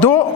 2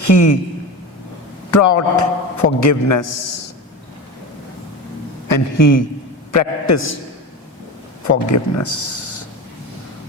He taught forgiveness and he practiced forgiveness.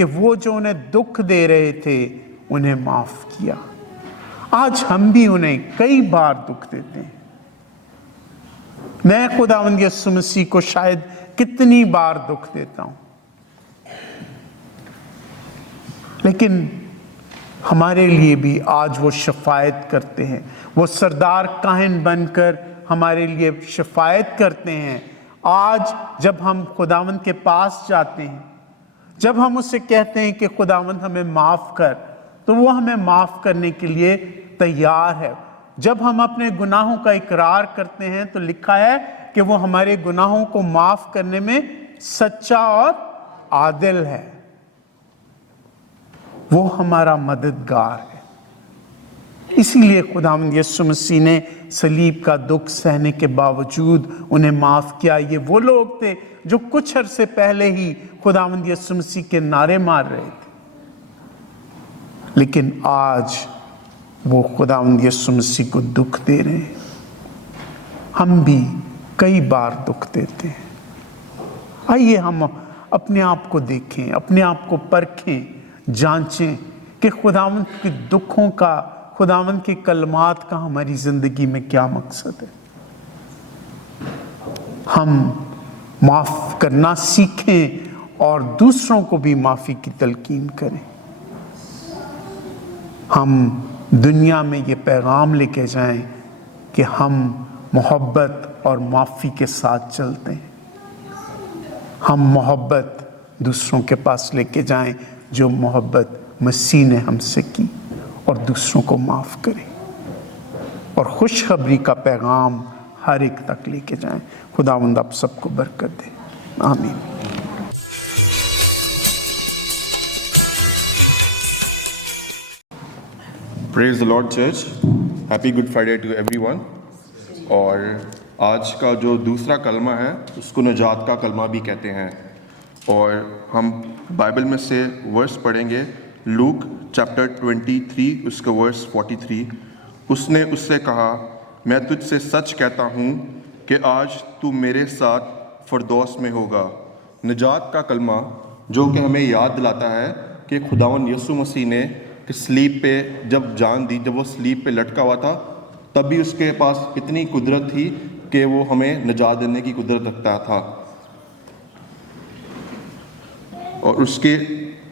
کہ وہ جو انہیں دکھ دے رہے تھے انہیں معاف کیا۔ آج ہم بھی انہیں کئی بار دکھ دیتے ہیں۔ میں خداوند یسوع مسیح کو شاید کتنی بار دکھ دیتا ہوں، لیکن ہمارے لیے بھی آج وہ شفاعت کرتے ہیں۔ وہ سردار کاہن بن کر ہمارے لیے شفاعت کرتے ہیں۔ آج جب ہم خداوند کے پاس جاتے ہیں، جب ہم اسے کہتے ہیں کہ خداوند ہمیں معاف کر، تو وہ ہمیں معاف کرنے کے لیے تیار ہے۔ جب ہم اپنے گناہوں کا اقرار کرتے ہیں تو لکھا ہے کہ وہ ہمارے گناہوں کو معاف کرنے میں سچا اور عادل ہے۔ وہ ہمارا مددگار ہے۔ اسی لیے خداوند یسوع مسیح نے صلیب کا دکھ سہنے کے باوجود انہیں معاف کیا۔ یہ وہ لوگ تھے جو کچھ عرصے پہلے ہی خداوند یسوع مسیح کے نعرے مار رہے تھے، لیکن آج وہ خداوند یسوع مسیح کو دکھ دے رہے ہیں۔ ہم بھی کئی بار دکھ دیتے ہیں۔ آئیے ہم اپنے آپ کو دیکھیں، اپنے آپ کو پرکھیں، جانچیں کہ خداوند کے دکھوں کا، خداوند کے کلمات کا ہماری زندگی میں کیا مقصد ہے۔ ہم معاف کرنا سیکھیں اور دوسروں کو بھی معافی کی تلقین کریں۔ ہم دنیا میں یہ پیغام لے کے جائیں کہ ہم محبت اور معافی کے ساتھ چلتے ہیں۔ ہم محبت دوسروں کے پاس لے کے جائیں جو محبت مسیح نے ہم سے کی، اور دوسروں کو معاف کریں، اور خوشخبری کا پیغام ہر ایک تک لے کے جائیں۔ خداوند آپ سب کو برکت دے، آمین۔ Praise the Lord church, happy Good Friday to everyone. اور آج کا جو دوسرا کلمہ ہے اس کو نجات کا کلمہ بھی کہتے ہیں، اور ہم بائبل میں سے ورس پڑھیں گے، لوک چیپٹر 23 اس کا ورس 43۔ اس نے اس سے کہا، میں تجھ سے سچ کہتا ہوں کہ آج تو میرے ساتھ فردوس میں ہوگا۔ نجات کا کلمہ جو کہ ہمیں یاد دلاتا ہے کہ خداوند یسوع مسیح نے کہ صلیب پہ جب جان دی، جب وہ صلیب پہ لٹکا ہوا تھا، تب بھی اس کے پاس اتنی قدرت تھی کہ وہ ہمیں نجات دینے کی قدرت رکھتا تھا۔ اور اس کے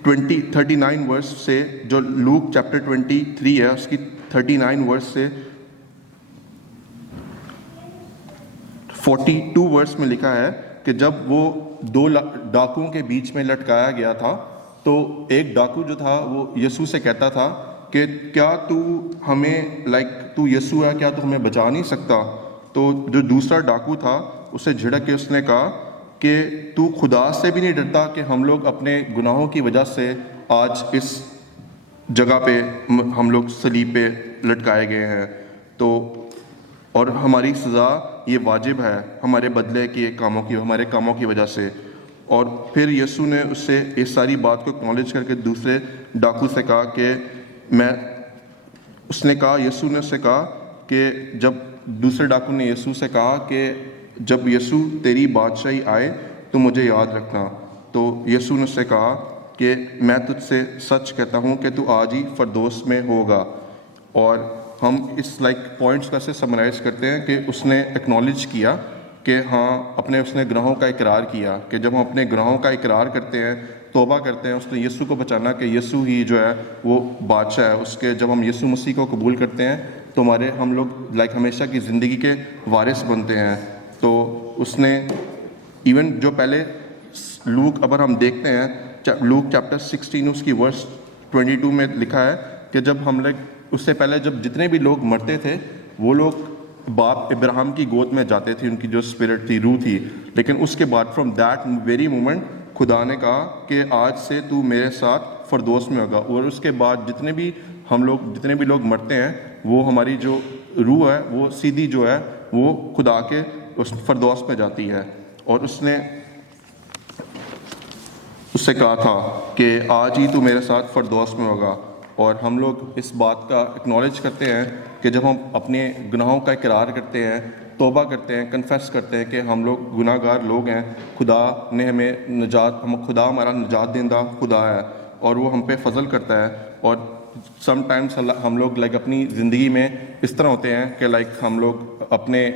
39 ورس سے، جو لوک چیپٹر 23 ہے اس کی 39 ورس سے 42 ورس میں لکھا ہے کہ جب وہ دو ڈاکوؤں کے بیچ میں لٹکایا گیا تھا، تو ایک ڈاکو جو تھا وہ یسوع سے کہتا تھا کہ کیا تو ہمیں تو یسوع ہے، کیا تو ہمیں بچا نہیں سکتا؟ تو جو دوسرا ڈاکو تھا اسے جھڑک کے اس نے کہا کہ تو خدا سے بھی نہیں ڈرتا کہ ہم لوگ اپنے گناہوں کی وجہ سے آج اس جگہ پہ ہم لوگ صلیب پہ لٹکائے گئے ہیں، تو اور ہماری سزا یہ واجب ہے ہمارے بدلے کے کاموں کی، ہمارے کاموں کی وجہ سے۔ اور پھر یسوع نے اس سے اس ساری بات کو اکنالج کر کے دوسرے ڈاکو سے کہا کہ یسوع نے اس سے کہا کہ جب دوسرے ڈاکو نے یسوع سے کہا کہ جب یسوع تیری بادشاہی آئے تو مجھے یاد رکھنا، تو یسوع نے اس سے کہا کہ میں تجھ سے سچ کہتا ہوں کہ تو آج ہی فردوس میں ہوگا۔ اور ہم اس پوائنٹس کا سے سمرائز کرتے ہیں کہ اس نے اکنالج کیا کہ ہاں اس نے گناہوں کا اقرار کیا، کہ جب ہم اپنے گناہوں کا اقرار کرتے ہیں، توبہ کرتے ہیں، اس نے یسوع کو پہچانا کہ یسوع ہی جو ہے وہ بادشاہ ہے، اس کے جب ہم یسوع مسیح کو قبول کرتے ہیں تو ہم لوگ ہمیشہ کی زندگی کے وارث بنتے ہیں۔ تو اس نے ایون جو پہلے لوک اگر ہم دیکھتے ہیں لوک چیپٹر 16 اس کی ورس 22 میں لکھا ہے کہ جب ہم لوگ اس سے پہلے جب جتنے بھی لوگ مرتے تھے وہ لوگ باپ ابراہیم کی گود میں جاتے تھے، ان کی جو اسپرٹ تھی، روح تھی، لیکن اس کے بعد فرام دیٹ ویری مومنٹ خدا نے کہا کہ آج سے تو میرے ساتھ فردوس میں ہوگا۔ اور اس کے بعد جتنے بھی لوگ مرتے ہیں وہ ہماری جو روح ہے وہ سیدھی جو ہے وہ خدا کے اس فردوس میں جاتی ہے۔ اور اس نے اس سے کہا تھا کہ آج ہی تو میرے ساتھ فردوس میں ہوگا۔ اور ہم لوگ اس بات کا اکنالج کرتے ہیں کہ جب ہم اپنے گناہوں کا اقرار کرتے ہیں، توبہ کرتے ہیں، کنفیس کرتے ہیں کہ ہم لوگ گناہ گار لوگ ہیں، خدا نے ہمیں خدا ہمارا نجات دہندہ خدا ہے، اور وہ ہم پہ فضل کرتا ہے. اور سم ٹائمس ہم لوگ لائک اپنی زندگی میں اس طرح ہوتے ہیں کہ لائک ہم لوگ اپنے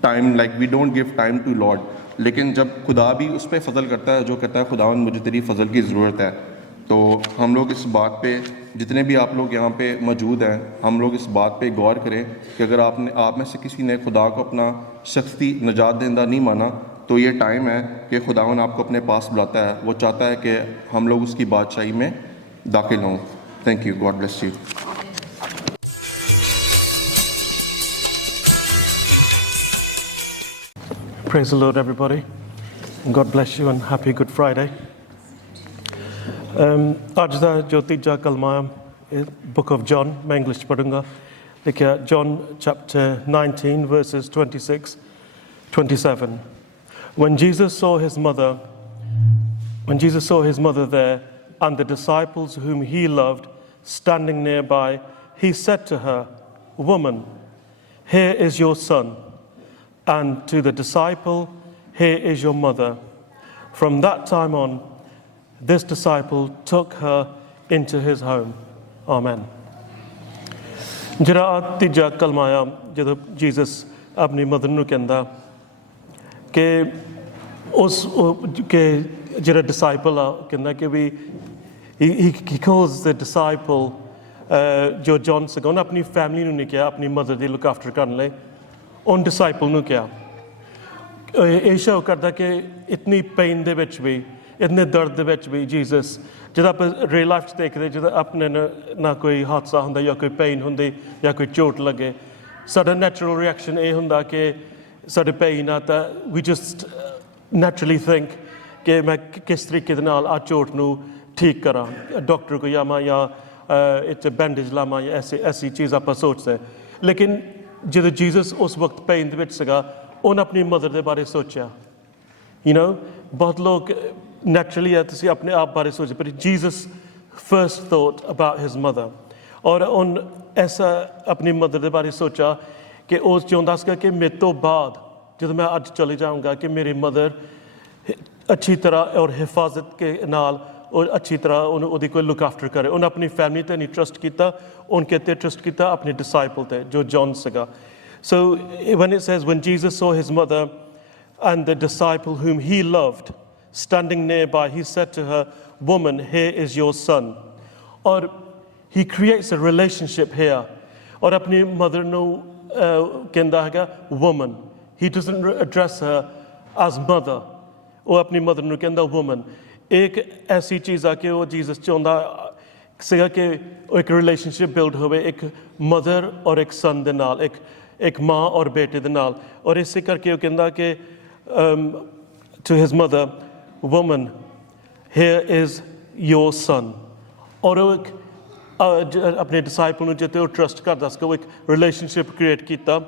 time like we don't give time to Lord, لیکن جب خدا بھی اس پہ فضل کرتا ہے, جو کہتا ہے خداوند مجھے تیری فضل کی ضرورت ہے, تو ہم لوگ اس بات پہ, جتنے بھی آپ لوگ یہاں پہ موجود ہیں, ہم لوگ اس بات پہ غور کریں کہ اگر آپ میں سے کسی نے خدا کو اپنا شخصی نجات دہندہ نہیں مانا, تو یہ ٹائم ہے کہ خداوند آپ کو اپنے پاس بلاتا ہے. وہ چاہتا ہے کہ ہم لوگ اس کی بادشاہی میں داخل ہوں. Thank you. God bless you. Praise the Lord, everybody. God bless you and happy Good Friday. ਅੱਜ ਦਾ ਜੋ ਤੀਜਾ ਕਲਮਾ ਹੈ Book of John, ਮੈਂ ਇੰਗਲਿਸ਼ ਪੜ੍ਹੂੰਗਾ. ਲਿਖਿਆ John chapter 19 verses 26, 27. When Jesus saw his mother there and the disciples whom he loved standing nearby, he said to her, "Woman, here is your son." And to the disciple, "Here is your mother." From that time on, this disciple took her into his home. Amen. ਜਿਹੜਾ ਤੀਜਾ ਕਲਮਾ ਆ, ਜਦੋਂ Jesus ਆਪਣੀ mother ਨੂੰ ਕਹਿੰਦਾ ਕਿ ਕਿ ਜਿਹੜਾ ਡਿਸਾਈਪਲ ਆ, ਕਹਿੰਦਾ ਕਿ ਵੀ he calls the disciple ਜੋ ਜੌਨ ਸੀਗਾ, ਉਹਨੇ ਆਪਣੀ ਫੈਮਿਲੀ ਨੂੰ ਨਹੀਂ ਕਿਹਾ ਆਪਣੀ ਮਦਰ ਦੀ ਲੁੱਕ ਆਫਟਰ ਕਰਨ ਲਈ, ਉਹਨ ਡਿਸਾਈਪਲ ਨੂੰ ਕਿਹਾ. ਇਹ ਸ਼ੋ ਕਰਦਾ ਕਿ ਇਤਨੀ ਪੇਨ ਦੇ ਵਿੱਚ ਵੀ, ਇਤਨੇ ਦਰਦ ਦੇ ਵਿੱਚ ਵੀ ਜੀਸਸ, ਜਦੋਂ ਆਪਾਂ ਰੀਅਲ ਲਾਈਫ 'ਚ ਦੇਖਦੇ, ਜਦੋਂ ਆਪਣੇ ਨਾ ਕੋਈ ਹਾਦਸਾ ਹੁੰਦਾ ਜਾਂ ਕੋਈ ਪੇਨ ਹੁੰਦੀ ਜਾਂ ਕੋਈ ਚੋਟ ਲੱਗੇ, ਸਾਡਾ ਨੈਚੁਰਲ ਰਿਐਕਸ਼ਨ ਇਹ ਹੁੰਦਾ ਕਿ ਸਾਡੇ ਪੇਨ ਆ ਤਾਂ ਵੀ ਜਸਟ ਨੈਚੁਰਲੀ ਥਿੰਕ ਕਿ ਮੈਂ ਕਿਸ ਤਰੀਕੇ ਦੇ ਨਾਲ ਆ ਚੋਟ ਨੂੰ ਠੀਕ ਕਰਾਂ, ਡਾਕਟਰ ਕੋਲ ਜਾਵਾਂ ਜਾਂ ਇੱਥੇ ਬੈਂਡੇਜ ਲਾਵਾਂ ਜਾਂ ਐਸੀ ਚੀਜ਼ ਆਪਾਂ ਸੋਚਦੇ. ਲੇਕਿਨ ਜਦੋਂ ਜੀਸਸ ਉਸ ਵਕਤ ਪੇਨ ਦੇ ਵਿੱਚ ਸੀਗਾ, ਉਹਨੇ ਆਪਣੀ ਮਦਰ ਦੇ ਬਾਰੇ ਸੋਚਿਆ. ਬਹੁਤ ਲੋਕ ਨੈਚੁਰਲੀ ਹੈ, ਤੁਸੀਂ ਆਪਣੇ ਆਪ ਬਾਰੇ ਸੋਚਦੇ, ਪਰ Jesus first thought about his mother. ਔਰ ਉਹਨ ਐਸਾ ਆਪਣੀ ਮਦਰ ਦੇ ਬਾਰੇ ਸੋਚਿਆ ਕਿ ਉਹ ਚਾਹੁੰਦਾ ਸੀਗਾ ਕਿ ਮੇਰੇ ਤੋਂ ਬਾਅਦ ਜਦੋਂ ਮੈਂ ਅੱਜ ਚਲੇ ਜਾਊਂਗਾ ਕਿ ਮੇਰੀ ਮਦਰ ਅੱਛੀ ਤਰ੍ਹਾਂ ਔਰ ਹਿਫਾਜ਼ਤ ਕੇ ਨਾਲ ਔਰ ਅੱਛੀ ਤਰ੍ਹਾਂ ਉਹਦੀ ਕੋਈ ਲੁੱਕ ਆਫਟਰ ਕਰੇ. ਉਹਨੇ ਆਪਣੀ ਫੈਮਿਲੀ 'ਤੇ ਨਹੀਂ ਟਰਸਟ ਕੀਤਾ, ਉਨਕੇ 'ਤੇ ਟਰਸਟ ਕੀਤਾ, ਆਪਣੇ ਡਿਸਾਈਪਲ 'ਤੇ ਜੋ ਜੌਨ ਸੀਗਾ. So when it says, when Jesus saw his mother and the disciple whom he loved standing nearby, he said to her, "Woman, here is your son." Or he creates a relationship here. Or apni mother nu kenda hega woman. He doesn't address her as mother. Or apni mother nu kenda woman. Ek aisi cheez a ke wo Jesus ਚਾਹੁੰਦਾ ਸੀਗਾ ਕਿ ਇੱਕ relationship build ਹੋਵੇ ਇੱਕ mother ਔਰ ਇੱਕ ਸਨ ਦੇ ਨਾਲ, ਇੱਕ ਮਾਂ ਔਰ ਬੇਟੇ ਦੇ ਨਾਲ. ਔਰ ਇਸੇ ਕਰਕੇ ਉਹ ਕਹਿੰਦਾ ਕਿ to his mother, "Woman, here is your son." ਔਰ ਉਹ ਇੱਕ ਆਪਣੇ ਡਿਸਾਈਪਲ ਨੂੰ ਜਿੱਥੇ ਉਹ ਟਰਸਟ ਕਰਦਾ ਸੀਗਾ, ਉਹ ਇੱਕ ਰਿਲੇਸ਼ਨਸ਼ਿਪ ਕ੍ਰੀਏਟ ਕੀਤਾ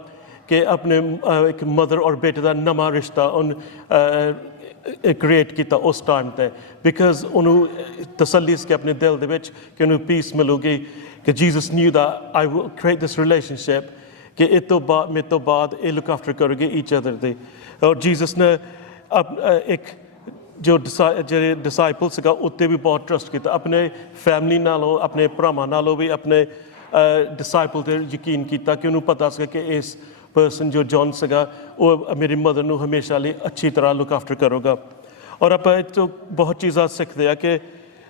ਕਿ ਆਪਣੇ ਇੱਕ ਮਦਰ ਔਰ ਬੇਟੇ ਦਾ ਨਵਾਂ ਰਿਸ਼ਤਾ ਉਹਨੂੰ ਕ੍ਰੀਏਟ ਕੀਤਾ ਉਸ ਟਾਈਮ 'ਤੇ, ਬਿਕਾਜ਼ ਉਹਨੂੰ ਤਸੱਲੀ ਸੀ ਕਿ ਆਪਣੇ ਦਿਲ ਦੇ ਵਿੱਚ ਕਿ ਉਹਨੂੰ ਪੀਸ ਮਿਲੂਗੀ ਕਿ Jesus new that I will create this relationship ਕਿ ਇਹ ਤੋਂ ਬਾਅਦ ਮੇਰੇ ਤੋਂ ਬਾਅਦ ਇਹ ਲੁੱਕ ਆਫਟਰ ਕਰੋਗੇ ਈਚ ਅਦਰ ਦੇ. ਔਰ ਜੀਸਸ ਨੇ ਇੱਕ ਜੋ ਜਿਹੜੇ ਡਿਸਾਈਪਲ ਸੀਗਾ ਉੱਤੇ ਵੀ ਬਹੁਤ ਟਰਸਟ ਕੀਤਾ, ਆਪਣੇ ਫੈਮਿਲੀ ਨਾਲੋਂ ਆਪਣੇ ਭਰਾਵਾਂ ਨਾਲੋਂ ਵੀ ਆਪਣੇ ਡਿਸਾਈਪਲ 'ਤੇ ਯਕੀਨ ਕੀਤਾ ਕਿ ਉਹਨੂੰ ਪਤਾ ਸੀਗਾ ਕਿ ਇਸ ਪਰਸਨ ਜੋ ਜੌਨ ਸੀਗਾ ਉਹ ਮੇਰੀ ਮਦਰ ਨੂੰ ਹਮੇਸ਼ਾ ਲਈ ਅੱਛੀ ਤਰ੍ਹਾਂ ਲੁੱਕ ਆਫਟਰ ਕਰੇਗਾ. ਔਰ ਆਪਾਂ ਇਹ ਤੋਂ ਬਹੁਤ ਚੀਜ਼ਾਂ ਸਿੱਖਦੇ ਆ ਕਿ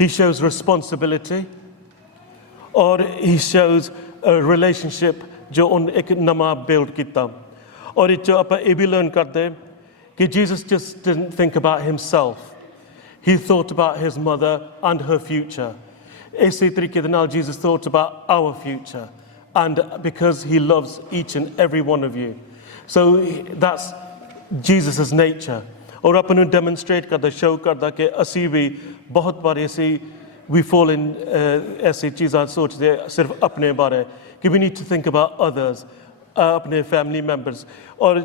ਹੀ ਸ਼ੋਜ਼ ਰਿਸਪੌਂਸਿਬਿਲਿਟੀ, ਔਰ ਹੀ ਸ਼ੋਜ਼ ਰਿਲੇਸ਼ਨਸ਼ਿਪ ਜੋ ਉਹਨੇ ਇੱਕ ਨਵਾਂ ਬਿਲਡ ਕੀਤਾ. ਔਰ ਇਹ 'ਚੋਂ ਆਪਾਂ ਇਹ ਵੀ ਲਰਨ ਕਰਦੇ ਕਿ Jesus just didn't think about himself, he thought about his mother and her future. ਇਸੇ ਤਰੀਕੇ ਦੇ ਨਾਲ Jesus thought about our future, and because he loves each and every one of you. So that's Jesus' nature. ਔਰ ਆਪਾਂ ਨੂੰ demonstrate ਕਰਦਾ, show ਕਰਦਾ ਕਿ ਅਸੀਂ ਵੀ ਬਹੁਤ ਵਾਰੀ ਅਸੀਂ we fall in ਐਸੀ ਚੀਜ਼ਾਂ ਸੋਚਦੇ ਸਿਰਫ ਆਪਣੇ ਬਾਰੇ ਕਿ we need to think about others, ਆਪਣੇ family members. ਔਰ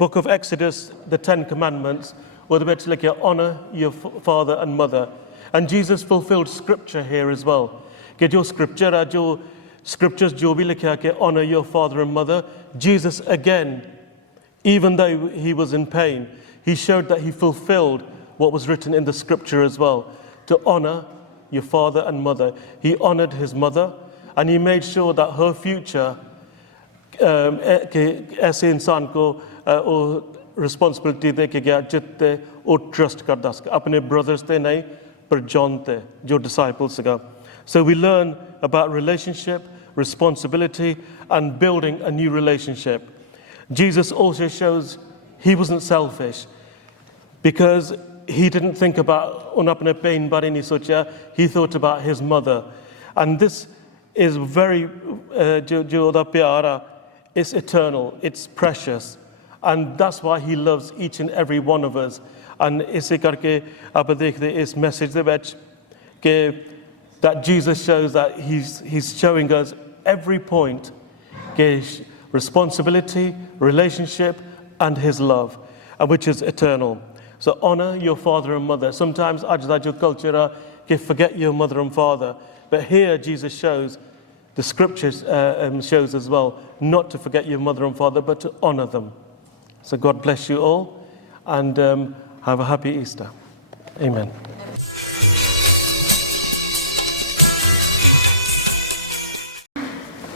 book of Exodus, the 10 commandments, ਉਹਦੇ ਵਿੱਚ ਲਿਖਿਆ honor your father and mother. And Jesus fulfilled scripture here as well. ਕਿ ਜੋ scripture ਆ, ਜੋ scriptures ਜੋ ਵੀ ਲਿਖਿਆ ਕਿ honor your father and mother, Jesus again, even though he was in pain, he showed that he fulfilled what was written in the scripture as well, to honor your father and mother. He honored his mother and he made sure that her future کہ ایسے انسان کو responsibility دے کے گیا جتے وہ trust کردا سکا اپنے برادرز تے نہیں پر جان تے جو ڈسائپل سکا. So we learn about relationship, responsibility and building a new relationship. Jesus also shows he wasn't selfish because he didn't think about un apne pain bari nahi socha, he thought about his mother. And this is very jo oda pyar it's eternal, it's precious, and that's why he loves each and every one of us. And isse karke aap dekhde is message de vich ke that Jesus shows that he's showing us every point ke responsibility, relationship and his love, which is eternal. So honor your father and mother. Sometimes ajda jo culture ke forget your mother and father, but here Jesus shows, the scriptures shows as well, not to forget your mother and father, but to honor them. So God bless you all, and have a happy Easter. Amen.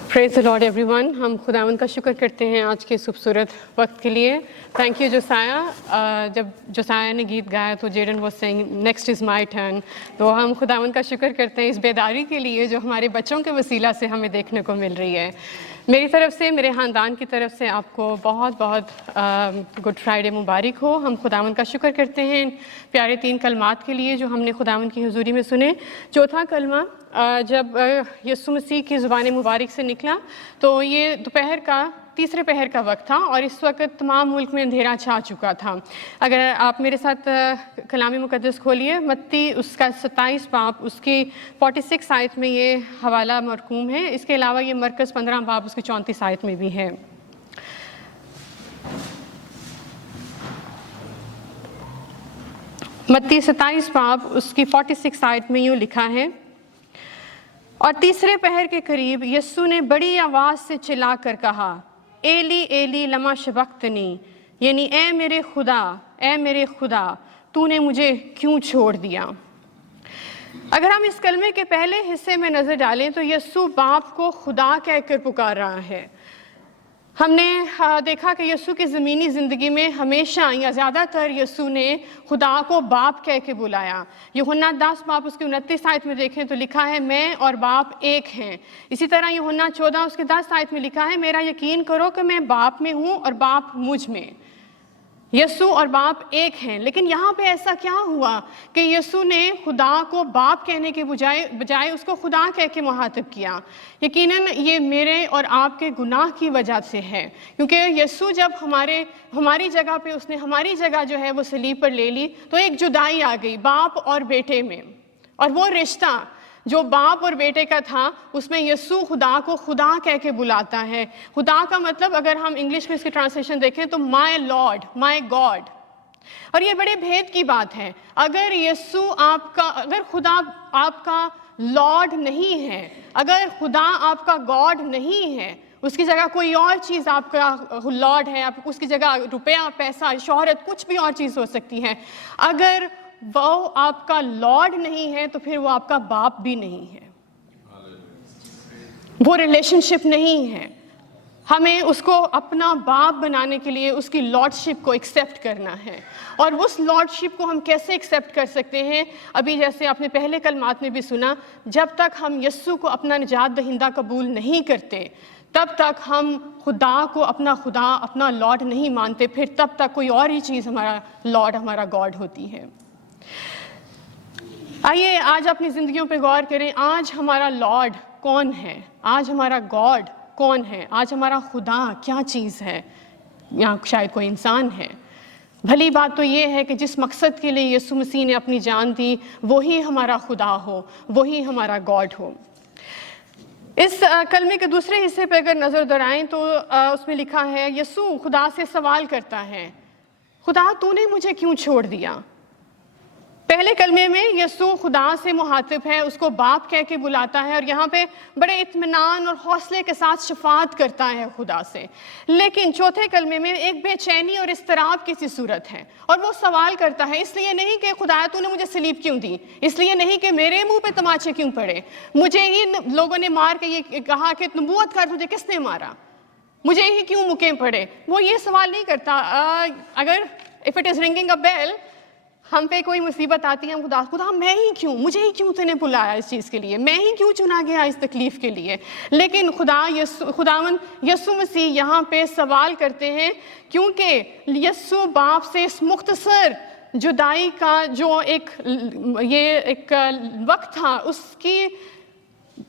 Praise the Lord everyone. ہم خداوند کا شکر کرتے ہیں آج کے خوبصورت وقت کے لیے. Thank you Josiah. جب جوسایہ نے گیت گایا تو Jaden was sing next is my turn. تو ہم خداوند کا شکر کرتے ہیں اس بیداری کے لیے جو ہمارے بچوں کے وسیلہ سے ہمیں دیکھنے کو مل رہی ہے. میری طرف سے, میرے خاندان کی طرف سے آپ کو بہت بہت گڈ فرائیڈے مبارک ہو. ہم خداوند کا شکر کرتے ہیں پیارے 3 کلمات کے لیے جو ہم نے خداوند کی حضوری میں سنے. چوتھا کلمہ جب یسوع مسیح کی زبان مبارک سے نکلا تو یہ دوپہر کا تیسرے پہر کا وقت تھا اور اس وقت تمام ملک میں اندھیرا چھا چکا تھا. اگر آپ میرے ساتھ کلام مقدس کھولیے, متی اس کا 27 باب اس کی 46 آیت میں یہ حوالہ مرقوم ہے. اس کے علاوہ یہ مرکز 15 باب اس کی 34 آیت میں بھی ہے. متی 27 باب اس کی 46 آیت میں یوں لکھا ہے, اور تیسرے پہر کے قریب یسوع نے بڑی آواز سے چلا کر کہا, ایلی ایلی لما شبقتنی, یعنی اے میرے خدا تو نے مجھے کیوں چھوڑ دیا. اگر ہم اس کلمے کے پہلے حصے میں نظر ڈالیں تو یسوع باپ کو خدا کہہ کر پکار رہا ہے. ہم نے دیکھا کہ یسوع کی زمینی زندگی میں ہمیشہ یا زیادہ تر یسوع نے خدا کو باپ کہہ کے بلایا. یوحنا 10 باب اس کی 29 آیت میں دیکھیں تو لکھا ہے میں اور باپ ایک ہیں. اسی طرح یوحنا 14 اس کی 10 آیت میں لکھا ہے میرا یقین کرو کہ میں باپ میں ہوں اور باپ مجھ میں. یسوع اور باپ ایک ہیں. لیکن یہاں پہ ایسا کیا ہوا کہ یسوع نے خدا کو باپ کہنے کے بجائے اس کو خدا کہہ کے مخاطب کیا. یقیناً یہ میرے اور آپ کے گناہ کی وجہ سے ہے, کیونکہ یسوع جب ہماری جگہ پہ اس نے ہماری جگہ جو ہے وہ صلیب پر لے لی تو ایک جدائی آ گئی باپ اور بیٹے میں. اور وہ رشتہ جو باپ اور بیٹے کا تھا اس میں یسوع خدا کو خدا کہہ کے بلاتا ہے. خدا کا مطلب اگر ہم انگلش میں اس کی ٹرانسلیشن دیکھیں تو مائی لارڈ, مائی گاڈ. اور یہ بڑے بھید کی بات ہے. اگر خدا آپ کا لارڈ نہیں ہے, اگر خدا آپ کا گاڈ نہیں ہے, اس کی جگہ کوئی اور چیز آپ کا لارڈ ہے, اس کی جگہ روپیہ, پیسہ, شہرت, کچھ بھی اور چیز ہو سکتی ہے, اگر وہ آپ کا لارڈ نہیں ہے تو پھر وہ آپ کا باپ بھی نہیں ہے. وہ ریلیشن شپ نہیں ہے. ہمیں اس کو اپنا باپ بنانے کے لیے اس کی لارڈشپ کو ایکسیپٹ کرنا ہے. اور اس لارڈشپ کو ہم کیسے ایکسیپٹ کر سکتے ہیں؟ ابھی جیسے آپ نے پہلے کلمات میں بھی سنا, جب تک ہم یسوع کو اپنا نجات دہندہ قبول نہیں کرتے تب تک ہم خدا کو اپنا خدا, اپنا لارڈ نہیں مانتے. پھر تب تک کوئی اور ہی چیز ہمارا لارڈ, ہمارا گاڈ ہوتی ہے. آئیے آج اپنی زندگیوں پہ غور کریں. آج ہمارا لارڈ کون ہے؟ آج ہمارا گاڈ کون ہے؟ آج ہمارا خدا کیا چیز ہے؟ یا شاید کوئی انسان ہے. بھلی بات تو یہ ہے کہ جس مقصد کے لیے یسوع مسیح نے اپنی جان دی وہی ہمارا خدا ہو, وہی ہمارا گاڈ ہو. اس کلمے کے دوسرے حصے پہ اگر نظر دوڑائیں تو اس میں لکھا ہے یسوع خدا سے سوال کرتا ہے, خدا تو نے مجھے کیوں چھوڑ دیا؟ پہلے کلمے میں یسوع خدا سے مخاطب ہے، اس کو باپ کہہ کے بلاتا ہے، اور یہاں پہ بڑے اطمینان اور حوصلے کے ساتھ شفاعت کرتا ہے خدا سے. لیکن چوتھے کلمے میں ایک بے چینی اور اضطراب کی سی صورت ہے، اور وہ سوال کرتا ہے، اس لیے نہیں کہ خدایا تو نے مجھے صلیب کیوں دی، اس لیے نہیں کہ میرے منہ پہ تماچے کیوں پڑے، مجھے ہی لوگوں نے مار کے یہ کہا کہ نبوت کر، تجھے کس نے مارا، مجھے ہی کیوں مکے پڑے. وہ یہ سوال نہیں کرتا. اگر if it is ringing a bell، ہم پہ کوئی مصیبت آتی ہے، ہم خدا میں ہی کیوں، مجھے ہی کیوں تو نے بلایا اس چیز کے لیے، میں ہی کیوں چنا گیا اس تکلیف کے لیے. لیکن خداوند یسوع مسیح یہاں پہ سوال کرتے ہیں، کیونکہ یسوع باپ سے اس مختصر جدائی کا جو ایک وقت تھا، اس کی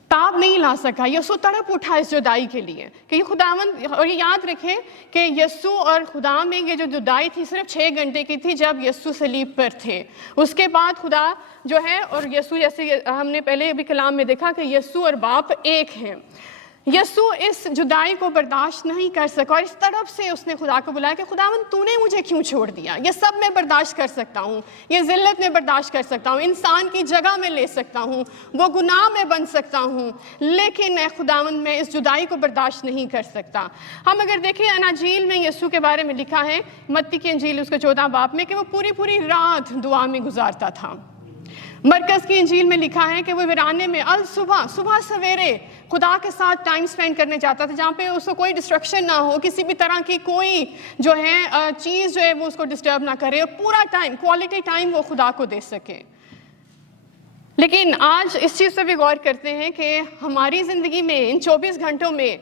تاب نہیں لا سکا. یسوع تڑپ اٹھا اس جدائی کے لیے کہ یہ خداوند، اور یہ یاد رکھیں کہ یسوع اور خدا میں یہ جو جدائی تھی صرف 6 گھنٹے کی تھی جب یسوع صلیب پر تھے. اس کے بعد خدا جو ہے اور یسوع، جیسے ہم نے پہلے بھی کلام میں دیکھا کہ یسوع اور باپ ایک ہیں. یسوع اس جدائی کو برداشت نہیں کر سکا، اور اس طرف سے اس نے خدا کو بلایا کہ خداوند تو نے مجھے کیوں چھوڑ دیا. یہ سب میں برداشت کر سکتا ہوں، یہ ذلت میں برداشت کر سکتا ہوں، انسان کی جگہ میں لے سکتا ہوں، وہ گناہ میں بن سکتا ہوں، لیکن اے خداوند میں اس جدائی کو برداشت نہیں کر سکتا. ہم اگر دیکھیں اناجیل میں یسوع کے بارے میں لکھا ہے، متی کی انجیل اس کے 14 باب میں، کہ وہ پوری رات دعا میں گزارتا تھا. مرکز کی انجیل میں لکھا ہے کہ وہ ویرانے میں صبح سویرے خدا کے ساتھ ٹائم سپینڈ کرنے جاتا تھا، جہاں پہ اس کو کوئی ڈسٹریکشن نہ ہو، کسی بھی طرح کی کوئی جو ہے چیز جو ہے وہ اس کو ڈسٹرب نہ کرے، اور پورا ٹائم، کوالٹی ٹائم وہ خدا کو دے سکے. لیکن آج اس چیز پہ بھی غور کرتے ہیں کہ ہماری زندگی میں ان 24 گھنٹوں میں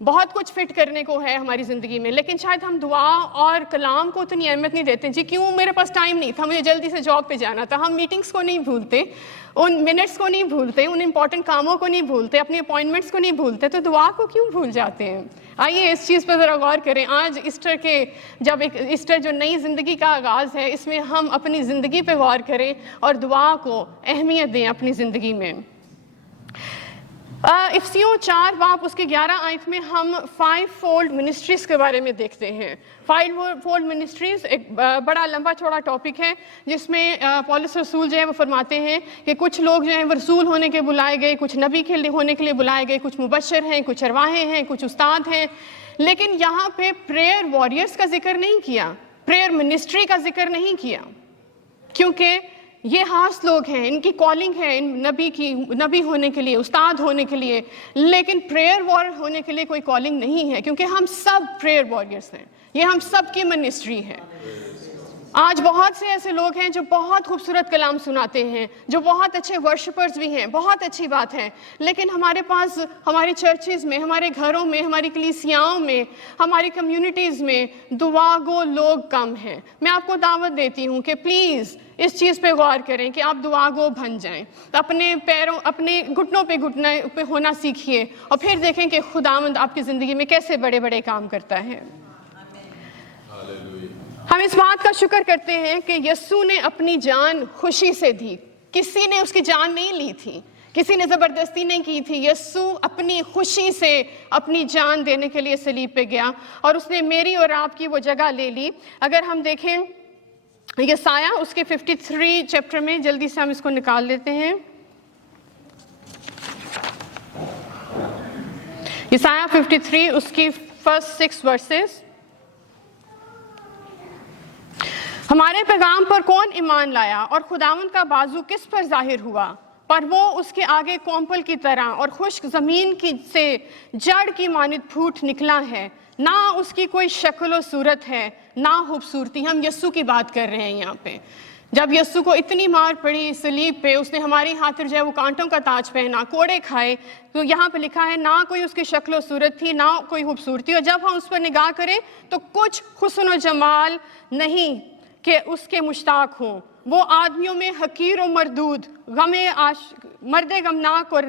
بہت کچھ فٹ کرنے کو ہے ہماری زندگی میں، لیکن شاید ہم دعا اور کلام کو اتنی اہمیت نہیں دیتے. جی کیوں؟ میرے پاس ٹائم نہیں تھا، مجھے جلدی سے جاب پہ جانا تھا. ہم میٹنگز کو نہیں بھولتے، ان منٹس کو نہیں بھولتے، ان امپورٹنٹ کاموں کو نہیں بھولتے، اپنی اپوائنٹمنٹس کو نہیں بھولتے، تو دعا کو کیوں بھول جاتے ہیں؟ آئیے اس چیز پہ ذرا غور کریں. آج ایسٹر جو نئی زندگی کا آغاز ہے، اس میں ہم اپنی زندگی پہ غور کریں اور دعا کو اہمیت دیں اپنی زندگی میں. افسیوں 4 باب اس کی 11 آیت میں ہم 5 فولڈ منسٹریز کے بارے میں دیکھتے ہیں. 5 فولڈ منسٹریز ایک بڑا لمبا چوڑا ٹاپک ہے، جس میں پولس رسول جو ہے وہ فرماتے ہیں کہ کچھ لوگ جو ہیں وہ رسول ہونے کے بلائے گئے، کچھ نبی کے ہونے کے لیے بلائے گئے، کچھ مبشر ہیں، کچھ چرواہے ہیں، کچھ استاد ہیں. لیکن یہاں پہ پریئر وارئرز کا ذکر نہیں کیا، پریئر منسٹری کا ذکر نہیں کیا، کیونکہ یہ خاص لوگ ہیں، ان کی کالنگ ہے نبی ہونے کے لیے، استاد ہونے کے لیے، لیکن پریئر وارئر ہونے کے لیے کوئی کالنگ نہیں ہے، کیونکہ ہم سب پریئر وارئرز ہیں. یہ ہم سب کی منسٹری ہے. آج بہت سے ایسے لوگ ہیں جو بہت خوبصورت کلام سناتے ہیں، جو بہت اچھے ورشپرز بھی ہیں، بہت اچھی بات ہے، لیکن ہمارے پاس ہماری چرچز میں، ہمارے گھروں میں، ہماری کلیسیاؤں میں، ہماری کمیونٹیز میں دعا گو لوگ کم ہیں. میں آپ کو دعوت دیتی ہوں کہ پلیز اس چیز پہ غور کریں کہ آپ دعا گو بن جائیں، اپنے گھٹنوں پہ ہونا سیکھیے، اور پھر دیکھیں کہ خداوند آپ کی زندگی میں کیسے بڑے بڑے کام کرتا ہے. ہم اس بات کا شکر کرتے ہیں کہ یسوع نے اپنی جان خوشی سے دی. کسی نے اس کی جان نہیں لی تھی، کسی نے زبردستی نہیں کی تھی. یسوع اپنی خوشی سے اپنی جان دینے کے لیے صلیب پہ گیا، اور اس نے میری اور آپ کی وہ جگہ لے لی. اگر ہم دیکھیں یسایہ اس کے 53 چیپٹر میں، جلدی سے ہم اس کو نکال لیتے ہیں. یسایہ 53 اس کی فرسٹ 6 ورسز. ہمارے پیغام پر کون ایمان لایا، اور خداوند کا بازو کس پر ظاہر ہوا؟ پر وہ اس کے آگے کومپل کی طرح اور خشک زمین سے جڑ کی مانند پھوٹ نکلا ہے. نہ اس کی کوئی شکل و صورت ہے، نہ خوبصورتی. ہم یسوع کی بات کر رہے ہیں یہاں پہ. جب یسوع کو اتنی مار پڑی صلیب پہ، اس نے ہماری خاطر جو ہے وہ کانٹوں کا تاج پہنا، کوڑے کھائے، تو یہاں پہ لکھا ہے نہ کوئی اس کی شکل و صورت تھی، نہ کوئی خوبصورتی. اور جب ہم اس پر نگاہ کریں تو کچھ حسن و جمال نہیں کہ اس کے مشتاق ہوں. وہ آدمیوں میں حقیر و مردود، مرد غمناک اور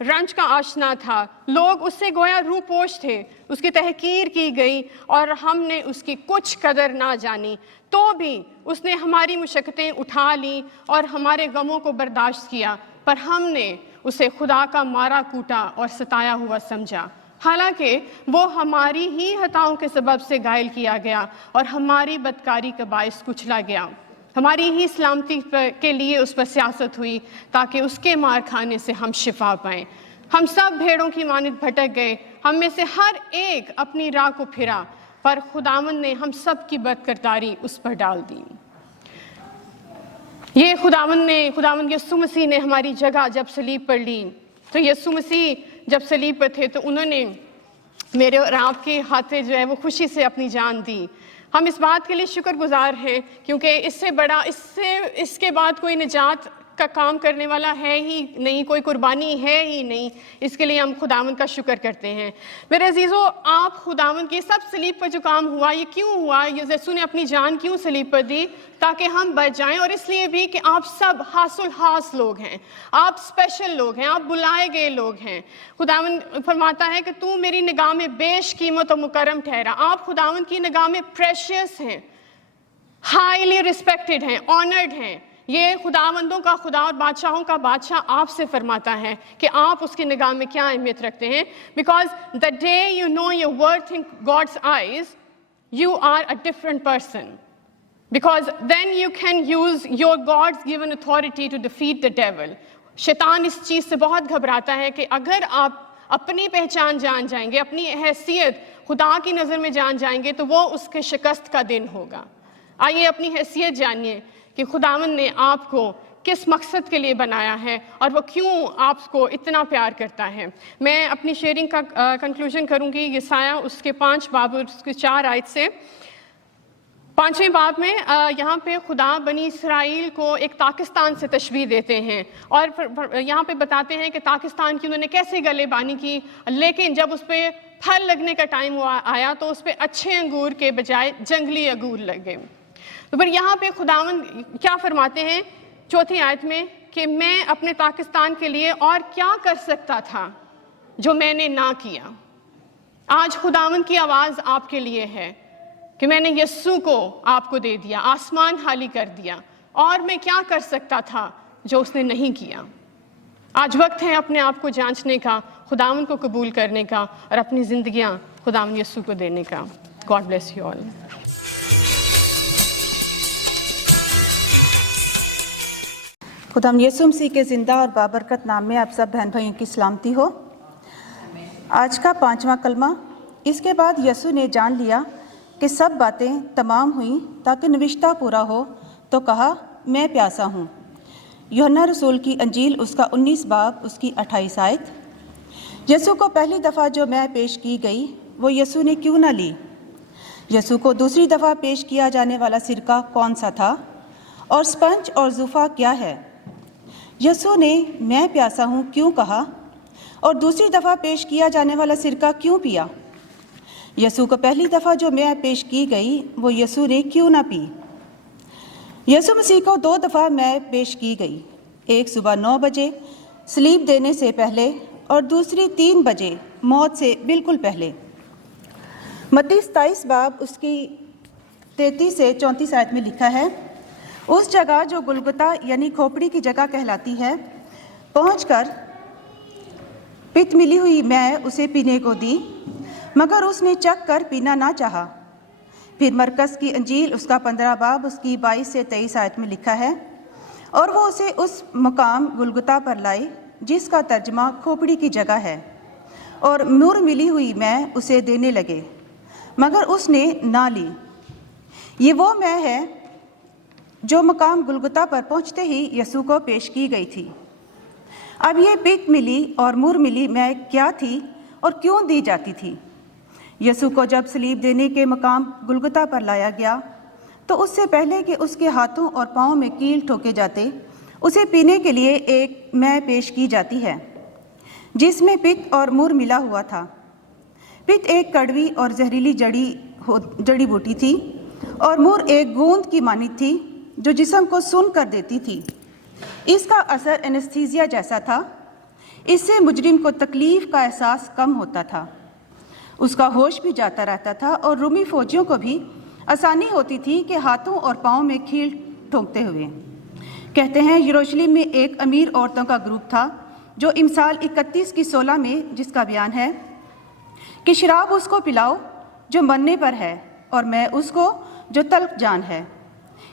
رنج کا آشنا تھا. لوگ اس سے گویا روح پوش تھے. اس کی تحقیر کی گئی اور ہم نے اس کی کچھ قدر نہ جانی. تو بھی اس نے ہماری مشقتیں اٹھا لیں اور ہمارے غموں کو برداشت کیا. پر ہم نے اسے خدا کا مارا کوٹا اور ستایا ہوا سمجھا. حالانکہ وہ ہماری ہی خطاؤں کے سبب سے گھائل کیا گیا اور ہماری بدکاری کا باعث کچلا گیا. ہماری ہی سلامتی کے لیے اس پر سیاست ہوئی تاکہ اس کے مار کھانے سے ہم شفا پائیں۔ ہم سب بھیڑوں کی مانند بھٹک گئے، ہم میں سے ہر ایک اپنی راہ کو پھرا، پر خداوند نے ہم سب کی بدکرداری اس پر ڈال دی۔ یہ خداوند یسوع مسیح نے ہماری جگہ جب صلیب پر لی، تو یسوع مسیح جب صلیب پر تھے تو انہوں نے میرے اور آپ کے ہاتھے جو ہے وہ خوشی سے اپنی جان دی۔ ہم اس بات کے لیے شکر گزار ہیں کیونکہ اس کے بعد کوئی نجات کا کام کرنے والا ہے ہی نہیں، کوئی قربانی ہے ہی نہیں۔ اس کے لیے ہم خداوند کا شکر کرتے ہیں۔ میرے عزیزو، آپ خداوند کے سب صلیب پر جو کام ہوا، یہ کیوں ہوا؟ یسوع نے اپنی جان کیوں صلیب پر دی؟ تاکہ ہم بچ جائیں، اور اس لیے بھی کہ آپ سب حاصل حاص لوگ ہیں، آپ اسپیشل لوگ ہیں، آپ بلائے گئے لوگ ہیں۔ خداوند فرماتا ہے کہ تو میری نگاہ میں بیش قیمت و مکرم ٹھہرا۔ آپ خداوند کی نگاہ میں پریشیس ہیں، ہائیلی ریسپیکٹڈ ہیں، آنرڈ ہیں۔ یہ خداوندوں کا خدا اور بادشاہوں کا بادشاہ آپ سے فرماتا ہے کہ آپ اس کی نگاہ میں کیا اہمیت رکھتے ہیں۔ Because the day you know your worth in God's eyes, you are a different person, because then you can use your God's given authority to defeat the devil۔ شیطان اس چیز سے بہت گھبراتا ہے کہ اگر آپ اپنی پہچان جان جائیں گے، اپنی حیثیت خدا کی نظر میں جان جائیں گے، تو وہ اس کے شکست کا دن ہوگا۔ آئیے اپنی حیثیت جانیے کہ خداوند نے آپ کو کس مقصد کے لیے بنایا ہے اور وہ کیوں آپ کو اتنا پیار کرتا ہے۔ میں اپنی شیئرنگ کا کنکلوژن کروں گی یسایہ اس کے 5 باب اور اس کے 4 آیت سے۔ 5ویں باب میں یہاں پہ خدا بنی اسرائیل کو ایک پاکستان سے تشبیہ دیتے ہیں، اور یہاں پہ بتاتے ہیں کہ پاکستان کی انہوں نے کیسے گلے بانی کی، لیکن جب اس پہ پھل لگنے کا ٹائم آیا تو اس پہ اچھے انگور کے بجائے جنگلی انگور لگے۔ تو پھر یہاں پہ خداوند کیا فرماتے ہیں 4 آیت میں کہ میں اپنے پاکستان کے لیے اور کیا کر سکتا تھا جو میں نے نہ کیا۔ آج خداوند کی آواز آپ کے لیے ہے کہ میں نے یسوع کو آپ کو دے دیا، آسمان خالی کر دیا، اور میں کیا کر سکتا تھا جو اس نے نہیں کیا۔ آج وقت ہے اپنے آپ کو جانچنے کا، خداوند کو قبول کرنے کا، اور اپنی زندگیاں خداوند یسوع کو دینے کا۔ God bless you all. خداوند یسوع مسیح کے زندہ اور بابرکت نام میں آپ سب بہن بھائیوں کی سلامتی ہو۔ آج کا 5واں کلمہ۔ اس کے بعد یسوع نے جان لیا کہ سب باتیں تمام ہوئیں تاکہ نوشتہ پورا ہو، تو کہا میں پیاسا ہوں۔ یوحنا رسول کی انجیل اس کا 19 باب اس کی 28 آیت۔ یسوع کو پہلی دفعہ جو میں پیش کی گئی وہ یسوع نے کیوں نہ لی؟ یسوع کو دوسری دفعہ پیش کیا جانے والا سرکہ کون سا تھا، اور سپنج اور زوفا کیا ہے؟ یسوع نے میں پیاسا ہوں کیوں کہا، اور دوسری دفعہ پیش کیا جانے والا سرکہ کیوں پیا؟ یسوع کو پہلی دفعہ جو میں پیش کی گئی وہ یسوع نے کیوں نہ پی؟ یسوع مسیح کو 2 دفعہ میں پیش کی گئی، ایک صبح 9 بجے صلیب دینے سے پہلے، اور دوسری 3 بجے موت سے بالکل پہلے۔ متی 27 باب اس کی 33 سے 34 آیت میں لکھا ہے، اس جگہ جو گلگتا یعنی کھوپڑی کی جگہ کہلاتی ہے پہنچ کر پت ملی ہوئی میں اسے پینے کو دی، مگر اس نے چکھ کر پینا نہ چاہا۔ پھر مرکز کی انجیل اس کا 15 باب اس کی 22 سے 23 آیت میں لکھا ہے، اور وہ اسے اس مقام گلگتا پر لائے جس کا ترجمہ کھوپڑی کی جگہ ہے، اور مر ملی ہوئی میں اسے دینے لگے، مگر اس نے نہ لی۔ یہ وہ میں ہے جو مقام گلگتا پر پہنچتے ہی یسوع کو پیش کی گئی تھی۔ اب یہ پت ملی اور مر ملی میں کیا تھی اور کیوں دی جاتی تھی؟ یسوع کو جب صلیب دینے کے مقام گلگتا پر لایا گیا تو اس سے پہلے کہ اس کے ہاتھوں اور پاؤں میں کیل ٹھوکے جاتے، اسے پینے کے لیے ایک میں پیش کی جاتی ہے جس میں پت اور مر ملا ہوا تھا۔ پت ایک کڑوی اور زہریلی جڑی بوٹی تھی، اور مر ایک گوند کی مانند تھی جو جسم کو سن کر دیتی تھی۔ اس کا اثر اینستھیزیا جیسا تھا، اس سے مجرم کو تکلیف کا احساس کم ہوتا تھا، اس کا ہوش بھی جاتا رہتا تھا، اور رومی فوجیوں کو بھی آسانی ہوتی تھی کہ ہاتھوں اور پاؤں میں کیل ٹھونکتے ہوئے۔ کہتے ہیں یروشلم میں ایک امیر عورتوں کا گروپ تھا جو امثال 31 کی 16 میں جس کا بیان ہے کہ شراب اس کو پلاؤ جو مرنے پر ہے، اور میں اس کو جو تلخ جان ہے۔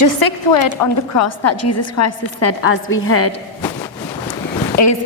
The sixth word on the cross that Jesus Christ has said as we heard is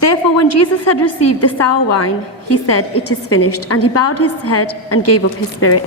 Therefore when Jesus had received the sour wine, he said, It is finished, and he bowed his head and gave up his spirit.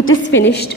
It is finished,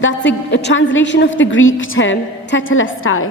that's a translation of the Greek term tetelestai.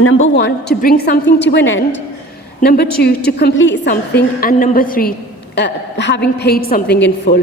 Number 1, to bring something to an end. Number 2, to complete something. And number 3, having paid something in full.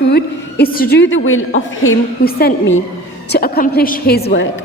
food is to do the will of him who sent me to accomplish his work.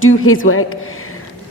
do his work.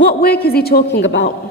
what work is he talking about?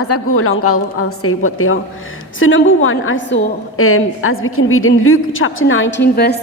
as I go along I'll say what they are. So number 1 I saw as we can read in Luke chapter 19 verse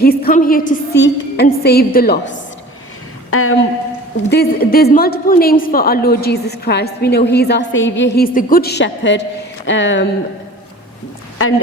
he's come here to seek and save the lost. There's multiple names for our Lord Jesus Christ. We know he's our savior, he's the good shepherd, and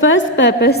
first purpose,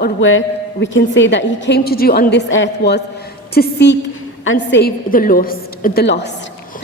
or work we can say that he came to do on this earth was to seek and save the lost.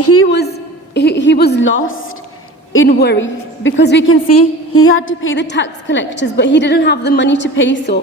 he was lost in worry because we can see he had to pay the tax collectors but he didn't have the money to pay so.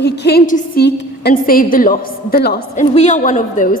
he came to seek and save the lost and we are one of those.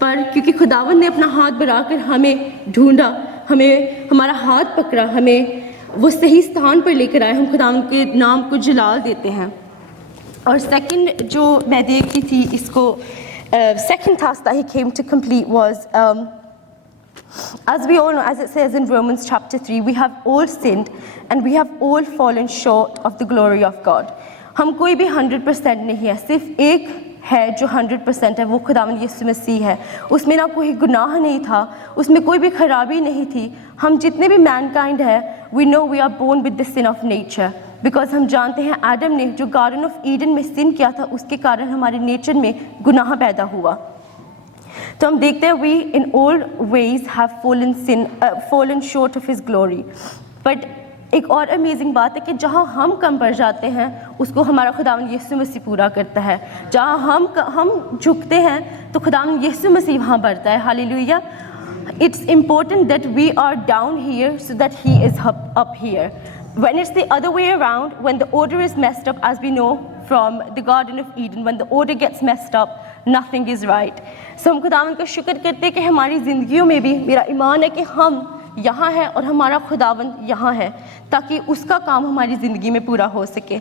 پر کیونکہ خداوند نے اپنا ہاتھ بڑھا کر ہمیں ڈھونڈا, ہمیں ہمارا ہاتھ پکڑا, ہمیں وہ صحیح ستھان پر لے کر آئے, ہم خداوند کے نام کو جلال دیتے ہیں. اور سیکنڈ جو میں دیکھ رہی تھی اس کو, second task that he came to complete was, as we all know, as it says in Romans chapter 3, we have all sinned and we have all fallen short of the glory of God. ہم کوئی بھی 100% نہیں ہے, صرف ایک ہے جو 100% ہے, وہ خداوند یسوع مسیح ہے. اس میں نہ کوئی گناہ نہیں تھا, اس میں کوئی بھی خرابی نہیں تھی. ہم جتنے بھی مین کائنڈ ہے, we know we are born with the sin of nature, because ہم جانتے ہیں ایڈم نے جو گارڈن آف ایڈن میں سن کیا تھا, اس کے کارن ہمارے نیچر میں گناہ پیدا ہوا. تو ہم دیکھتے ہیں we in all ways have fallen short of his glory. But ایک اور امیزنگ بات ہے کہ جہاں ہم کم پڑ جاتے ہیں اس کو ہمارا خداوند یسوع مسیح پورا کرتا ہے. جہاں ہم جھکتے ہیں تو خداوند یسوع مسیح وہاں بڑھتا ہے. ہاللیلویہ. It's important that we are down here so that he is up here. When it's the other way around, when the order is messed up, as we know from the Garden of Eden, when the order gets messed up, nothing is right. So ہم خداوند کا شکر کرتے ہیں کہ ہماری زندگیوں میں بھی, میرا ایمان ہے کہ ہم یہاں ہے اور ہمارا خداوند یہاں ہے, تاکہ اس کا کام ہماری زندگی میں پورا ہو سکے.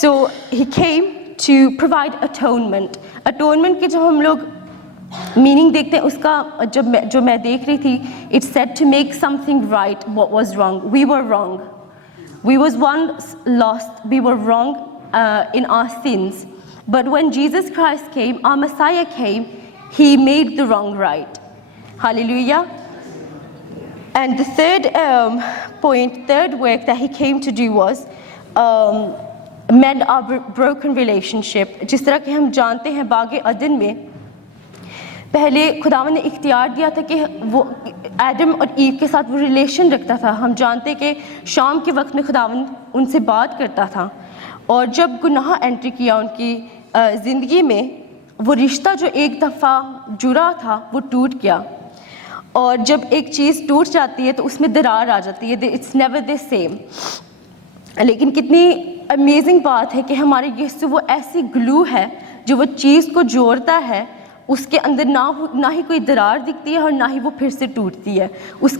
So he came to provide atonement. Atonement کی جو ہم لوگ میننگ دیکھتے ہیں, اس کا جو میں دیکھ رہی تھی, it said to make something right what was wrong. We were wrong. We was once lost. We were wrong in our sins. But when Jesus Christ came, our Messiah came, he made the wrong right. Hallelujah. And the third work that he came to do was mend our broken relationship. جس طرح کہ ہم جانتے ہیں باغ عدن میں پہلے خداوند نے اختیار دیا تھا کہ وہ ایڈم اور ایو کے ساتھ وہ ریلیشن رکھتا تھا. ہم جانتے کہ شام کے وقت میں خداوند ان سے بات کرتا تھا, اور جب گناہ انٹری کیا ان کی زندگی میں, وہ رشتہ جو ایک دفعہ جڑا تھا وہ ٹوٹ گیا. اور جب ایک چیز ٹوٹ جاتی ہے تو اس میں درار آ جاتی ہے, اٹس نیور دی سیم. لیکن کتنی امیزنگ بات ہے کہ ہمارے یسوع وہ ایسی گلو ہے جو وہ چیز کو جوڑتا ہے, اس کے اندر نہ ہی کوئی درار دکھتی ہے اور نہ ہی وہ پھر سے ٹوٹتی ہے. اس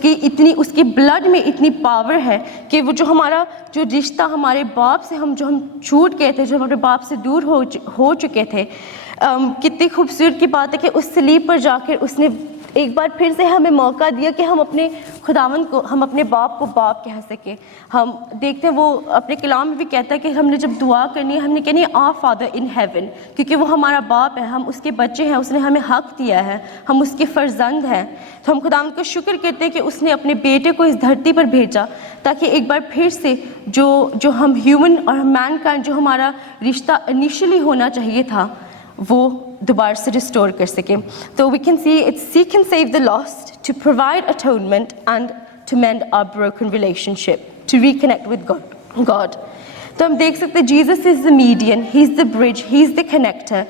کے بلڈ میں اتنی پاور ہے کہ وہ جو ہمارا جو رشتہ ہمارے باپ سے ہم چھوٹ گئے تھے, جو ہمارے باپ سے دور ہو چکے تھے, کتنی خوبصورت کی بات ہے کہ اس صلیب پر جا کر اس نے ایک بار پھر سے ہمیں موقع دیا کہ ہم اپنے خداوند کو, ہم اپنے باپ کو باپ کہہ سکیں. ہم دیکھتے ہیں وہ اپنے کلام میں بھی کہتا ہے کہ ہم نے جب دعا کرنی ہے, ہم نے کہنی ہے آور فادر ان ہیون, کیونکہ وہ ہمارا باپ ہے, ہم اس کے بچے ہیں, اس نے ہمیں حق دیا ہے, ہم اس کے فرزند ہیں. تو ہم خداوند کا شکر کرتے ہیں کہ اس نے اپنے بیٹے کو اس دھرتی پر بھیجا تاکہ ایک بار پھر سے جو ہم ہیومن اور مین کائنڈ جو ہمارا رشتہ انیشلی ہونا چاہیے تھا وہ دوبارہ سے ریسٹور کر سکیں. تو we can see it's seek and save the lost, to provide atonement and to mend our broken relationship, to reconnect with God. تو ہم دیکھ سکتے ہیں Jesus is the median, he is the bridge, he is the connector.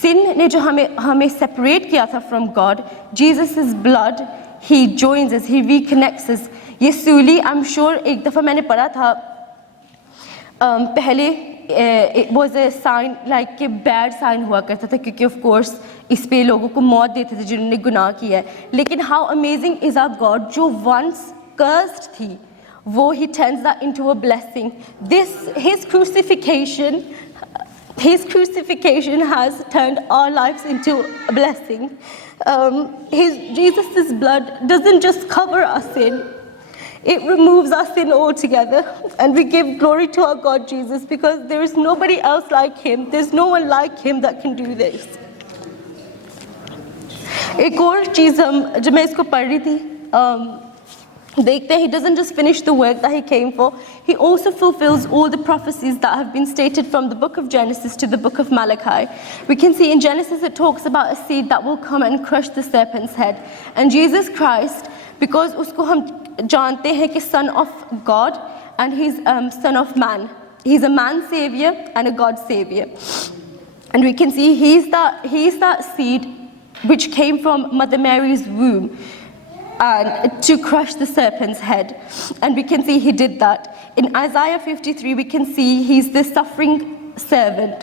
Sin نے جو ہمیں separate کیا تھا from God, Jesus is blood, he joins us, he reconnects us. یہ سولی آئی ایم شیور ایک دفعہ میں نے پڑھا تھا پہلے, it was a sign like کہ بیڈ سائن ہوا کرتا تھا, کیونکہ آف کورس اس پہ لوگوں کو موت دیتے تھے جنہوں نے گناہ کیا ہے. لیکن how amazing is our God, جو ونس کرسڈ تھی وہ ہی turns that into a blessing. His crucifixion has turned our lives into a blessing. Jesus' blood doesn't just cover our sin, it removes our sin altogether, and we give glory to our God Jesus, because there is nobody else like him. There's no one like him that can do this. ایک اور چیز جب میں اس کو پڑھ رہی تھی دیکھتے ہیں, he doesn't just finish the work that he came for, he also fulfills all the prophecies that have been stated from the book of Genesis to the book of Malachi. We can see in Genesis it talks about a seed that will come and crush the serpent's head, and Jesus Christ, because اس کو ہم جانتے ہیں کہ son of God and he's son of man, he's a man savior and a God savior, and we can see he's that seed which came from Mother Mary's womb and to crush the serpent's head, and we can see he did that. In Isaiah 53 we can see he's the suffering servant.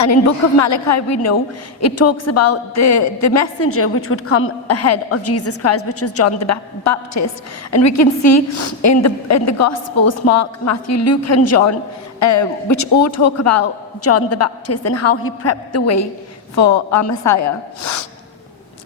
And in book of Malachi we know it talks about the messenger which would come ahead of Jesus Christ, which was John the Baptist. And we can see in the Gospels, Mark, Matthew, Luke and John, which all talk about John the Baptist and how he prepped the way for our Messiah.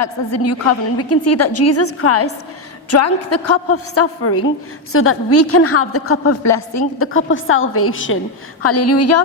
acts as the new covenant. We can see that Jesus Christ drank the cup of suffering so that we can have the cup of blessing, the cup of salvation. Hallelujah.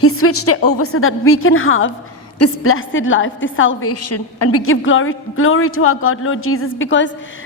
he switched it over so that we can have this blessed life, this salvation, and we give glory to our God Lord Jesus, because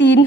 3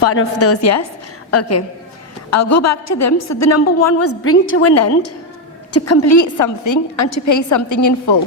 One of those, yes? Okay. I'll go back to them. So the number 1 was bring to an end, to complete something and to pay something in full.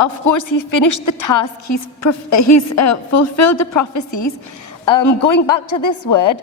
of course he finished the task, he's fulfilled the prophecies. Going back to this word,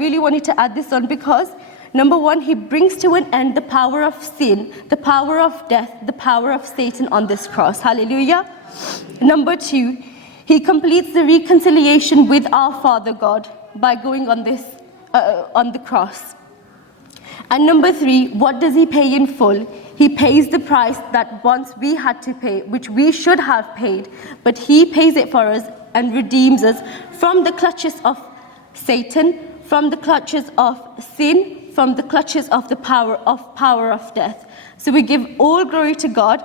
really wanted to add this on because number 1, he brings to an end the power of sin, the power of death, the power of Satan on this cross. Hallelujah. Number 2, he completes the reconciliation with our Father God by going on the cross. And number 3, what does he pay in full? He pays the price that once we had to pay, which we should have paid, but he pays it for us and redeems us from the clutches of Satan, from the clutches of sin, from the clutches of the power of death. So we give all glory to God.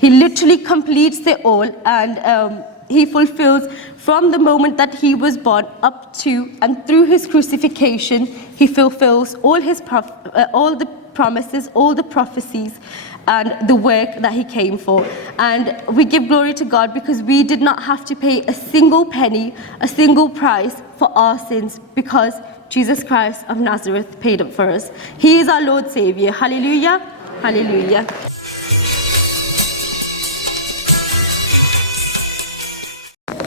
He literally completes it all, and he fulfills from the moment that he was born up to and through his crucifixion. He fulfills all the promises, all the prophecies, and the work that he came for. And we give glory to God because we did not have to pay a single penny, a single price for our sins, because Jesus Christ of Nazareth paid it for us. He is our Lord Savior. Hallelujah. Hallelujah.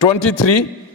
23,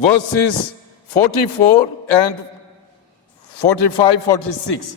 verses 44 and 45, 46,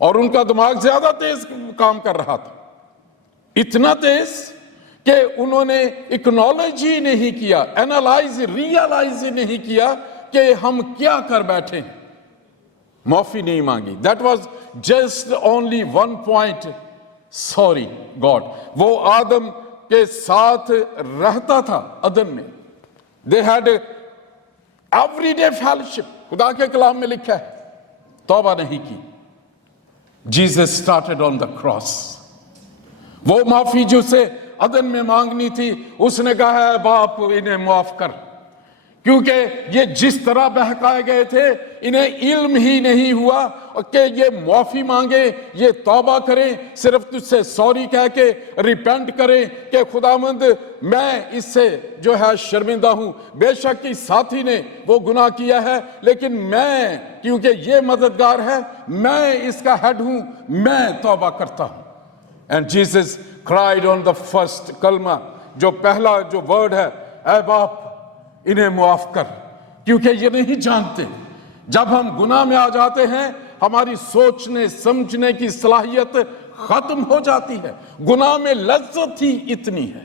اور ان کا دماغ زیادہ تیز کام کر رہا تھا, اتنا تیز کہ انہوں نے اکنالج ہی نہیں کیا, اینالائز ریئلائز ہی نہیں کیا کہ ہم کیا کر بیٹھے ہیں, معافی نہیں مانگی. That was just only one point, sorry God. وہ آدم کے ساتھ رہتا تھا عدن میں, they had every day fellowship, خدا کے کلام میں لکھا ہے, توبہ نہیں کی. Jesus started on the cross. وہ معافی جو اسے عدن میں مانگنی تھی, اس نے کہا ہے باپ انہیں معاف کر, کیونکہ یہ جس طرح بہکائے گئے تھے انہیں علم ہی نہیں ہوا کہ یہ معافی مانگے, یہ توبہ کریں, صرف تجھ سے سوری کہہ کے ریپینٹ کریں کہ خداوند میں اس سے جو ہے شرمندہ ہوں, بے شک اس ساتھی نے وہ گناہ کیا ہے, لیکن میں کیونکہ یہ مددگار ہے, میں اس کا ہیڈ ہوں, میں توبہ کرتا ہوں. And Jesus cried on the first کلمہ, جو پہلا جو ورڈ ہے, اے باپ انہیں معاف کر, کیونکہ یہ نہیں جانتے. جب ہم گناہ میں آ جاتے ہیں ہماری سوچنے سمجھنے کی صلاحیت ختم ہو جاتی ہے. گناہ میں لذت ہی اتنی ہے,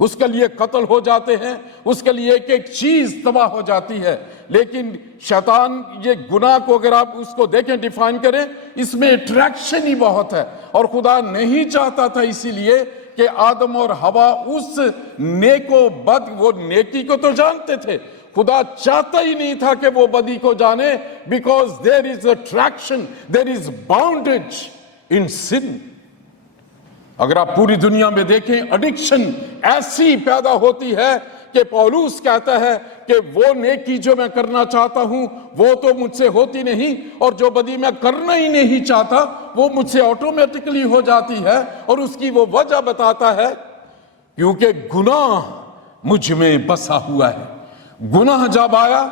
اس کے لیے قتل ہو جاتے ہیں, اس کے لیے ایک ایک چیز تباہ ہو جاتی ہے. لیکن شیطان یہ گناہ کو اگر آپ اس کو دیکھیں, ڈیفائن کریں, اس میں اٹریکشن ہی بہت ہے, اور خدا نہیں چاہتا تھا اسی لیے کہ آدم اور حوا اس نیکو بد, وہ نیکی کو تو جانتے تھے, خدا چاہتا ہی نہیں تھا کہ وہ بدی کو جانے, because there is attraction, there is bondage in sin. اگر آپ پوری دنیا میں دیکھیں ایڈکشن ایسی پیدا ہوتی ہے کہ پولوس کہتا ہے کہ وہ نیکی جو میں کرنا چاہتا ہوں وہ تو مجھ سے ہوتی نہیں, اور جو بدی میں کرنا ہی نہیں چاہتا وہ مجھ سے آٹومیٹکلی ہو جاتی ہے. اور اس کی وہ وجہ بتاتا ہے, کیونکہ گناہ مجھ میں بسا ہوا ہے. گناہ جب آیا,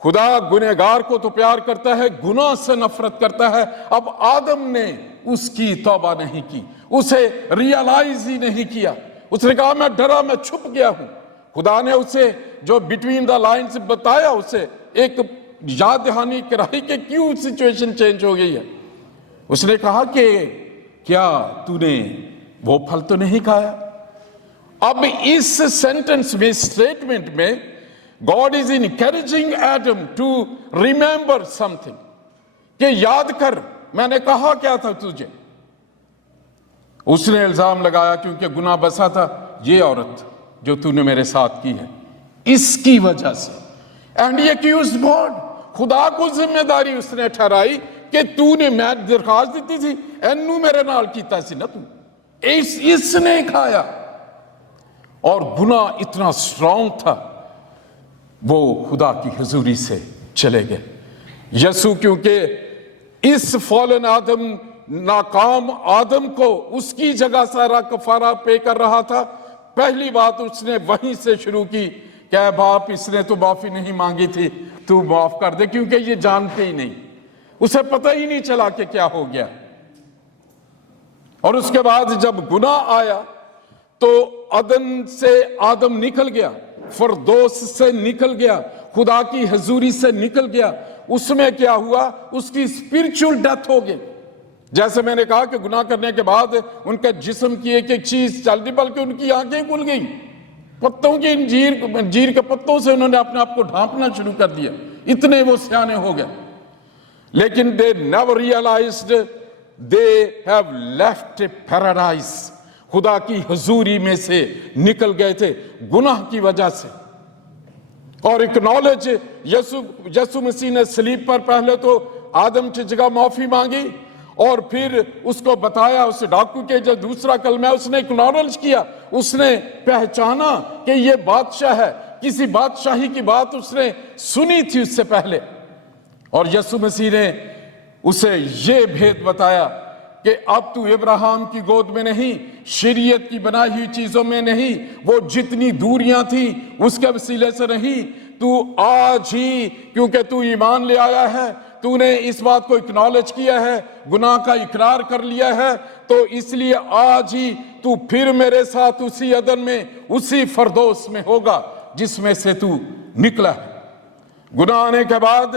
خدا گنہگار کو تو پیار کرتا ہے, گناہ سے نفرت کرتا ہے. اب آدم نے اس کی توبہ نہیں کی, اسے ریئلائز ہی نہیں کیا. اس نے کہا میں ڈرا, میں چھپ گیا ہوں. خدا نے اسے جو بٹوین دا لائنز بتایا, اسے ایک یاد دہانی کرائی کہ کیوں سچویشن چینج ہو گئی ہے. اس نے کہا کہ کیا تو نے وہ پھل تو نہیں کھایا. اب اس سینٹنس میں, اسٹیٹمنٹ میں, God is encouraging Adam to remember something, کہ یاد کر میں نے کہا کیا تھا تجھے. اس نے الزام لگایا کیونکہ گناہ بسا تھا, یہ عورت جو تو نے میرے ساتھ کی ہے اس کی وجہ سے. اینڈ he accused God, خدا کو ذمہ داری اس نے ٹھہرائی کہ تو نے, میں درخواست دیتی تھی, اینو میرے نال کیتا سی نا تو, اس نے کھایا. اور گناہ اتنا سٹرونگ تھا, وہ خدا کی حضوری سے چلے گئے. یسوع کیونکہ اس فالن آدم, ناکام آدم کو اس کی جگہ سارا کفارہ پے کر رہا تھا, پہلی بات اس نے وہیں سے شروع کی کہ اے باپ اس نے تو معافی نہیں مانگی تھی, تو معاف کر دے, کیونکہ یہ جانتے ہی نہیں, اسے پتہ ہی نہیں چلا کہ کیا ہو گیا. اور اس کے بعد جب گناہ آیا تو عدن سے آدم نکل گیا, فردوس سے نکل گیا, خدا کی حضوری سے نکل گیا. اس میں کیا ہوا, اس کی اسپرچول ڈیتھ ہو گئی. جیسے میں نے کہا کہ گناہ کرنے کے بعد ان کے جسم کی ایک ایک چیز چل رہی, بلکہ ان کی آنکھیں کھل گئیں. پتوں کی انجیر کے پتوں سے انہوں نے اپنے آپ کو ڈھانپنا شروع کر دیا, اتنے وہ سیانے ہو گئے. لیکن they never realized they have left paradise. خدا کی حضوری میں سے نکل گئے تھے گناہ کی وجہ سے. اور اکنالج, یسوع مسیح نے صلیب پر پہلے تو آدم کی جگہ معافی مانگی, اور پھر اس کو بتایا, اس ڈاکو کے جو دوسرا کلمہ ہے اس نے اکنالج کیا, اس نے پہچانا کہ یہ بادشاہ ہے, کسی بادشاہی کی بات اس نے سنی تھی اس سے پہلے. اور یسوع مسیح نے اسے یہ بھید بتایا کہ اب تو ابراہیم کی گود میں نہیں, شریعت کی بنائی ہوئی چیزوں میں نہیں, وہ جتنی دوریاں تھیں اس کے وسیلے سے نہیں, تو آج ہی کیونکہ تو ایمان لے آیا ہے, تو نے اس بات کو اکنالج کیا ہے, گناہ کا اقرار کر لیا ہے, تو اس لیے آج ہی تو پھر میرے ساتھ اسی عدن میں, اسی فردوس میں ہوگا جس میں سے تو نکلا ہے. گناہ آنے کے بعد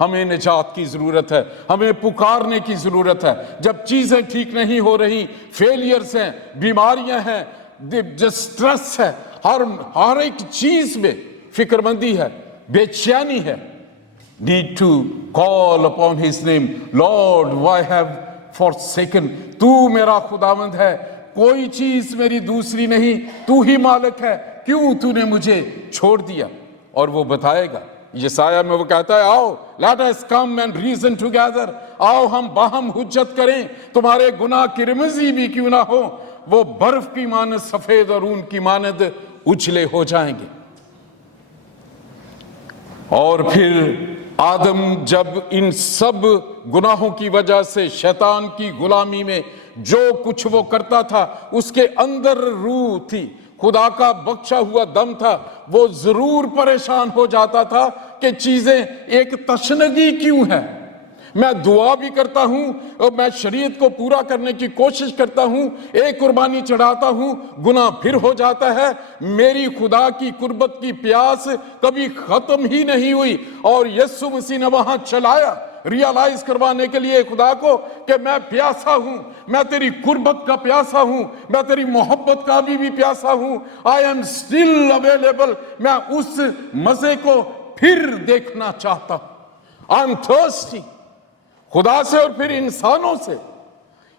ہمیں نجات کی ضرورت ہے, ہمیں پکارنے کی ضرورت ہے. جب چیزیں ٹھیک نہیں ہو رہی, فیلئرز ہیں, بیماریاں ہیں, ڈسٹریس ہے, ہر ایک چیز میں فکر مندی ہے, بے چینی ہے, need to call upon his name. Lord, why have forsaken? تو میرا خداوند ہے, کوئی چیز میری دوسری نہیں, تو ہی مالک ہے, کیوں تو نے مجھے چھوڑ دیا؟ اور وہ بتائے گا. یسایہ میں وہ کہتا ہے, آؤ let us come and reason together. آؤ ہم باہم حجت کریں, تمہارے گناہ کرمزی بھی کیوں نہ ہو, وہ برف کی مانند سفید اور اون کی مانند اجلے ہو جائیں گے. اور پھر آدم جب ان سب گناہوں کی وجہ سے شیطان کی غلامی میں جو کچھ وہ کرتا تھا, اس کے اندر روح تھی, خدا کا بخشا ہوا دم تھا, وہ ضرور پریشان ہو جاتا تھا کہ چیزیں ایک تشنگی کیوں ہے. میں دعا بھی کرتا ہوں اور میں شریعت کو پورا کرنے کی کوشش کرتا ہوں, ایک قربانی چڑھاتا ہوں, گناہ پھر ہو جاتا ہے. میری خدا کی قربت کی پیاس کبھی ختم ہی نہیں ہوئی. اور یسوع مسیح نے وہاں چلایا ریالائز کروانے کے لیے خدا کو کہ میں پیاسا ہوں, میں تیری قربت کا پیاسا ہوں, میں تیری محبت کا بھی پیاسا ہوں. I am still available. میں اس مزے کو پھر دیکھنا چاہتا ہوں. I am thirsty. خدا سے اور پھر انسانوں سے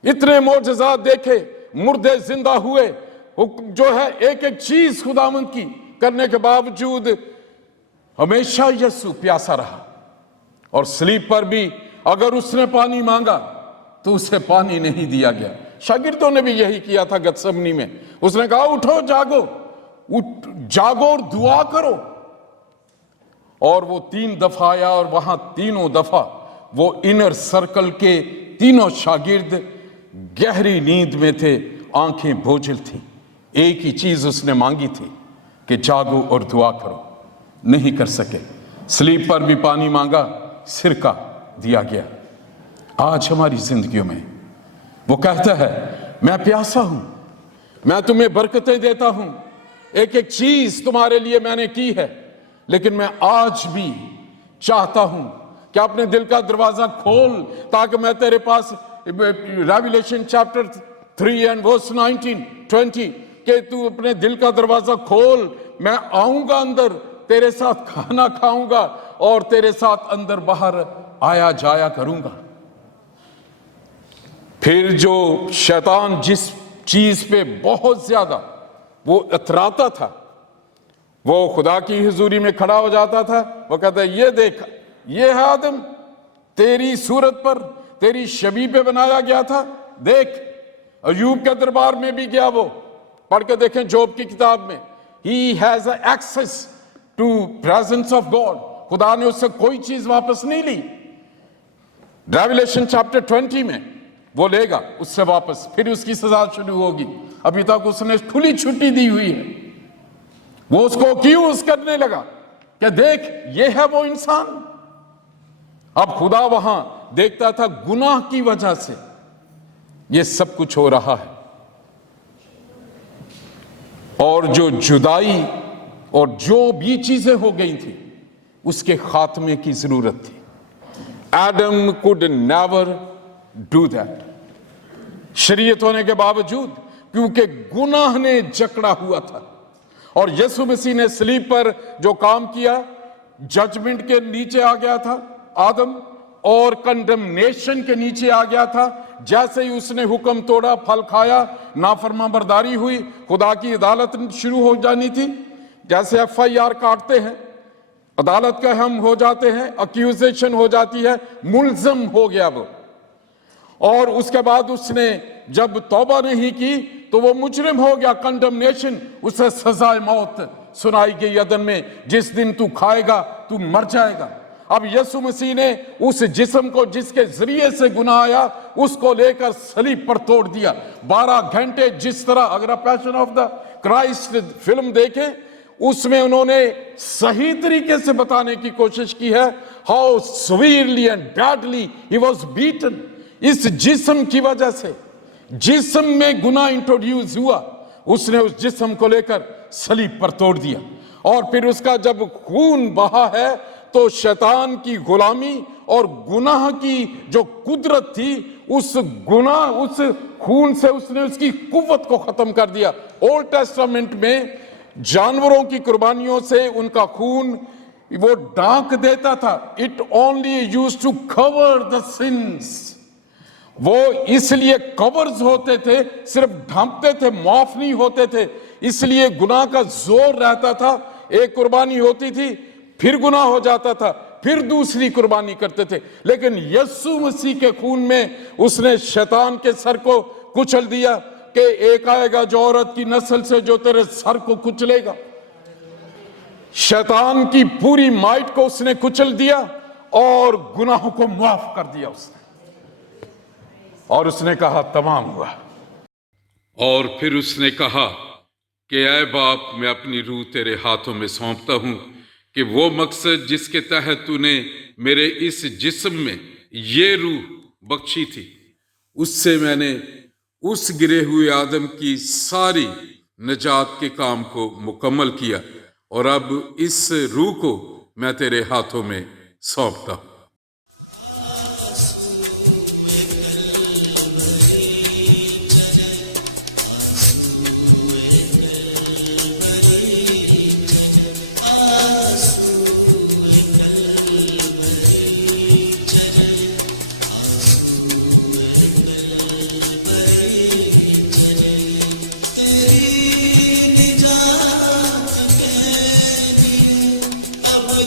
اتنے معجزات دیکھے, مردے زندہ ہوئے, جو ہے ایک ایک چیز خداوند کی کرنے کے باوجود ہمیشہ یسوع پیاسا رہا. اور صلیب پر بھی اگر اس نے پانی مانگا تو اسے پانی نہیں دیا گیا. شاگردوں نے بھی یہی کیا تھا گتسمنی میں. اس نے کہا اٹھو, جاگو اور دعا کرو. اور وہ 3 دفعہ آیا اور وہاں تینوں دفعہ وہ انر سرکل کے تینوں شاگرد گہری نیند میں تھے, آنکھیں بوجھل تھیں. ایک ہی چیز اس نے مانگی تھی کہ جاگو اور دعا کرو. نہیں کر سکے. صلیب پر بھی پانی مانگا, سرکہ دیا گیا. آج ہماری زندگیوں میں وہ کہتا ہے میں پیاسا ہوں, میں تمہیں برکتیں دیتا ہوں, ایک ایک چیز تمہارے لیے میں نے کی ہے, لیکن میں آج بھی چاہتا ہوں کہ اپنے دل کا دروازہ کھول تاکہ میں تیرے پاس ریویلیشن چیپٹر 3 and verse 19-20 کہ تو اپنے دل کا دروازہ کھول, میں آؤں گا اندر, تیرے ساتھ کھانا کھاؤں گا اور تیرے ساتھ اندر باہر آیا جایا کروں گا. پھر جو شیطان جس چیز پہ بہت زیادہ وہ اتراتا تھا, وہ خدا کی حضوری میں کھڑا ہو جاتا تھا. وہ کہتا ہے یہ دیکھ, یہ ہے آدم, تیری صورت پر تیری شبیہ پہ بنایا گیا تھا. دیکھ ایوب کے دربار میں بھی گیا, وہ پڑھ کے دیکھیں جوب کی کتاب میں. He has access to presence of God. خدا نے اس سے کوئی چیز واپس نہیں لی. ریویلیشن چیپٹر 20 میں وہ لے گا اس سے واپس, پھر اس کی سزا شروع ہوگی. ابھی تک اس نے کھلی چھٹی دی ہوئی ہے. وہ اس کو کیوز کرنے لگا کہ دیکھ یہ ہے وہ انسان. اب خدا وہاں دیکھتا تھا گناہ کی وجہ سے یہ سب کچھ ہو رہا ہے, اور جو جدائی اور جو بھی چیزیں ہو گئی تھی اس کے خاتمے کی ضرورت تھی. Adam could never do that. شریعت ہونے کے باوجود, کیونکہ گناہ نے جکڑا ہوا تھا. اور یسوع مسیح نے صلیب پر جو کام کیا, ججمنٹ کے نیچے آ گیا تھا آدم, اور کنڈمنیشن کے نیچے آ گیا تھا. جیسے ہی اس نے حکم توڑا, پھل کھایا, نافرمان برداری ہوئی, خدا کی عدالت شروع ہو جانی تھی. جیسے FIR کاٹتے ہیں, عدالت کا ہم ہو جاتے ہیں, اکیوزیشن ہو جاتی ہے, ملزم ہو گیا وہ. اور اس کے بعد اس نے جب توبہ نہیں کی تو وہ مجرم ہو گیا, کنڈمنیشن, اسے سزائے موت سنائی گئی عدن میں, جس دن تو کھائے گا تو مر جائے گا. اب یسوع مسیح نے اس جسم کو جس کے ذریعے سے گناہ آیا اس کو لے کر صلیب پر توڑ دیا. 12 گھنٹے جس طرح, اگر آپ پیشن آف دا کرائسٹ فلم دیکھیں, اس میں انہوں نے صحیح طریقے سے بتانے کی کوشش کی ہے, how severely and badly he was beaten. اس جسم کی وجہ سے جسم میں گناہ انٹروڈیوس ہوا, اس نے اس جسم کو لے کر صلیب پر توڑ دیا. اور پھر اس کا جب خون بہا ہے تو شیطان کی غلامی اور گناہ کی جو قدرت تھی، اس گناہ، اس خون سے اس نے اس کی قوت کو ختم کر دیا۔ اولڈ ٹیسٹامنٹ میں جانوروں کی قربانیوں سے ان کا خون وہ ڈھانک دیتا تھا۔ It only used to cover the sins, وہ اس لیے کورز ہوتے تھے، صرف ڈھانپتے تھے، معاف نہیں ہوتے تھے، اس لیے گناہ کا زور رہتا تھا۔ ایک قربانی ہوتی تھی، پھر گناہ ہو جاتا تھا، پھر دوسری قربانی کرتے تھے۔ لیکن یسوع مسیح کے خون میں اس نے شیطان کے سر کو کچل دیا کہ ایک آئے گا جو عورت کی نسل سے جو تیرے سر کو کچلے گا۔ شیطان کی پوری مائٹ کو اس نے کچل دیا اور گناہوں کو معاف کر دیا اس نے، اور اس نے کہا تمام ہوا۔ اور پھر اس نے کہا کہ اے باپ، میں اپنی روح تیرے ہاتھوں میں سونپتا ہوں کہ وہ مقصد جس کے تحت تو نے میرے اس جسم میں یہ روح بخشی تھی، اس سے میں نے اس گرے ہوئے آدم کی ساری نجات کے کام کو مکمل کیا، اور اب اس روح کو میں تیرے ہاتھوں میں سونپتا ہوں۔ اب